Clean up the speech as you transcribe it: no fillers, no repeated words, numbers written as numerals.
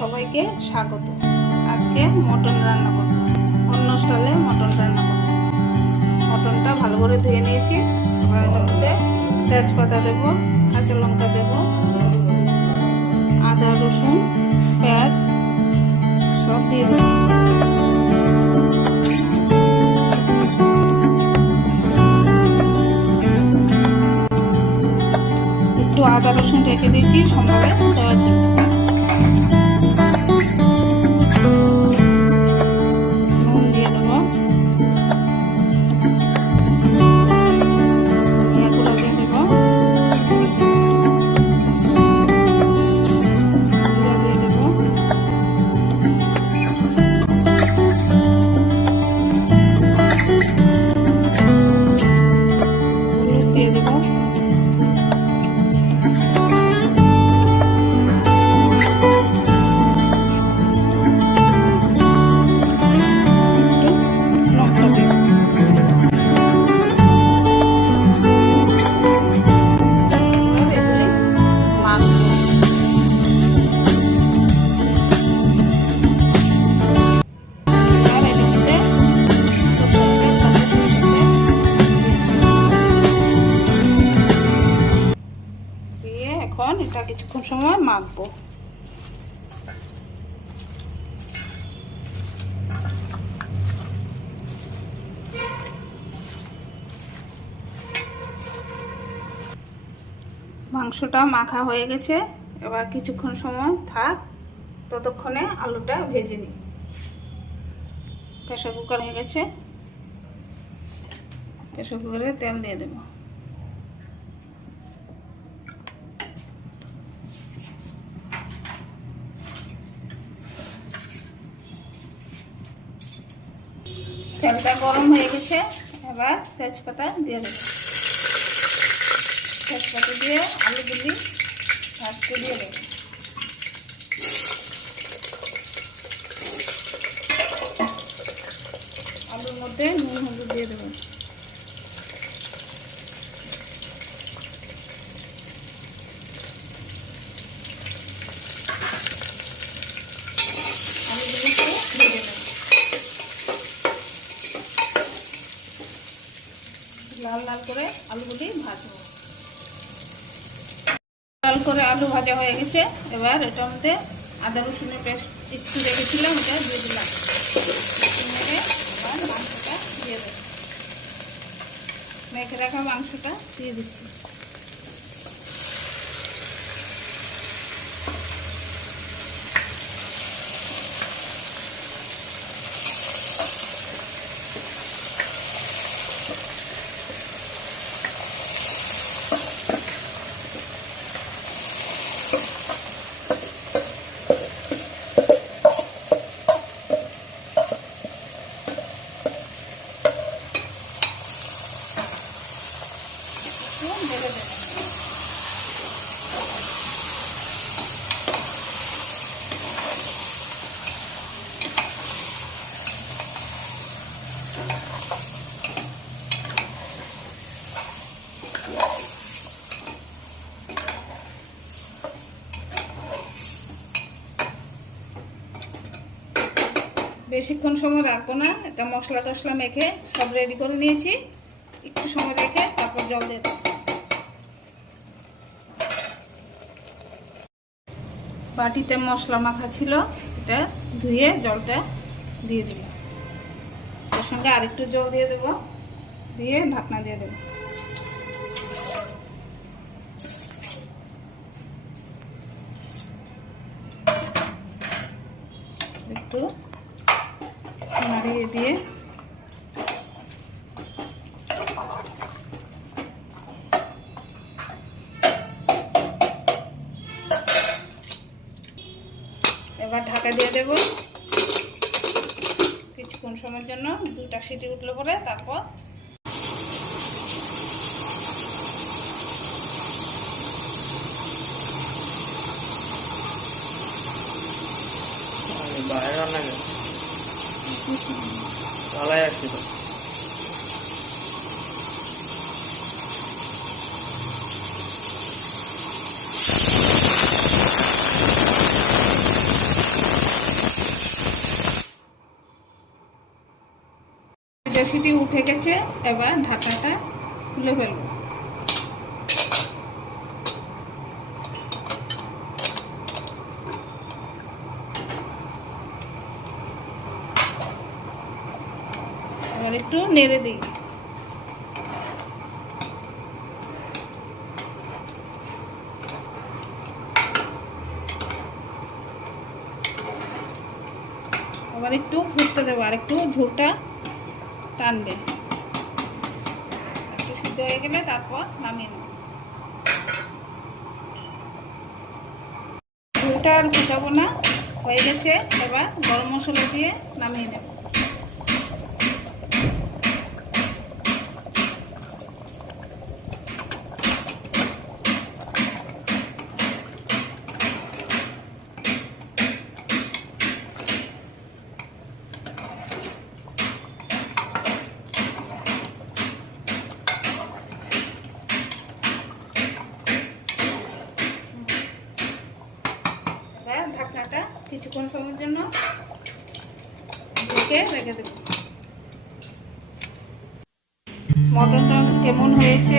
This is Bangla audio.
সবাইকে স্বাগত। আজকে মটন রান্না করব, অন্য স্টাইলে মটন রান্না করব। মটনটা ভালো করে ধুয়ে নিয়েছি। এবার এর মধ্যে তেজপাতা দেব, কাঁচা লঙ্কা দেব, আদা রসুন পেঁয়াজ সব দিয়ে দিচ্ছি। একটু আদা রসুন রেখে দিয়েছি সম্ভাবে দেওয়ার জন্য। নুন দিয়ে দেবো, ধনিয়া গুঁড়ো দিয়ে দেবো, জিরা দিয়ে দেবো, হলুদ দিয়ে দেবো, এখন এটা কিছুক্ষণ সময় মাখবো। মাংসটা মাখা হয়ে গেছে, এবার কিছুক্ষণ সময় থাক, ততক্ষণে আলুটা ভেজে নিই। প্রেসার কুকার হয়ে গেছে, প্রেসার কুকারে তেল দিয়ে দেবো। তেলটা গরম হয়ে গেছে, এবার তেজপাতা দিয়ে দেবো। তেজপাতা দিয়ে আলুগুলি ভাজতে দিয়ে দেবো। আলুর মধ্যে নুন হলুদ দিয়ে দেবো। আলুগুলিকে ভেজে দেবো, লাল লাল করে আলুগুলি ভাজবো। লাল করে আলু ভাজা হয়ে গেছে, এবার এটার মধ্যে আদা রসুনের পেস্ট একটু রেখেছিলাম, ওটা দিয়ে দিলাম। এবার মাংসটা দিয়ে দেবো, মেখে রাখা মাংসটা দিয়ে দিচ্ছি। বেশিক্ষণ সময় রাখবো না, এটা মশলা টশলা মেখে সব রেডি করে নিয়েছি। একটু সময় রেখে তারপর জল দিয়ে দেবো। বাটিতে মশলা মাখা ছিল, এটা ধুয়ে জলটা দিয়ে দিলাম। এর সঙ্গে আরেকটু জল দিয়ে দেবো, দিয়ে ঢাকনা দিয়ে দেবো। একটু নাড়িয়ে দিয়ে এবার ঢাকা দিয়ে দেব কিছুক্ষণ সময়ের জন্য। দুটা সিটি উঠলে পরে তারপর বাইরে রান্না করে ভালোই আসছিল। সিটি উঠে গেছে, এবার ঢাকনাটা খুলে ফেলবো। এবার একটু নেড়ে দিই। আবার একটু ফুটতে দেবো, আর একটু ঝোলটা টানবে। একটু সিদ্ধ হয়ে গেলে তারপর নামিয়ে নেব। ঝোলটা আর ফুটাবো না, হয়ে গেছে। এবার গরম মশলা দিয়ে নামিয়ে নেব। ঢাকনাটা কিছুক্ষণ সময়ের জন্য ঢেকে রেখে দেব। মটনটা কেমন হয়েছে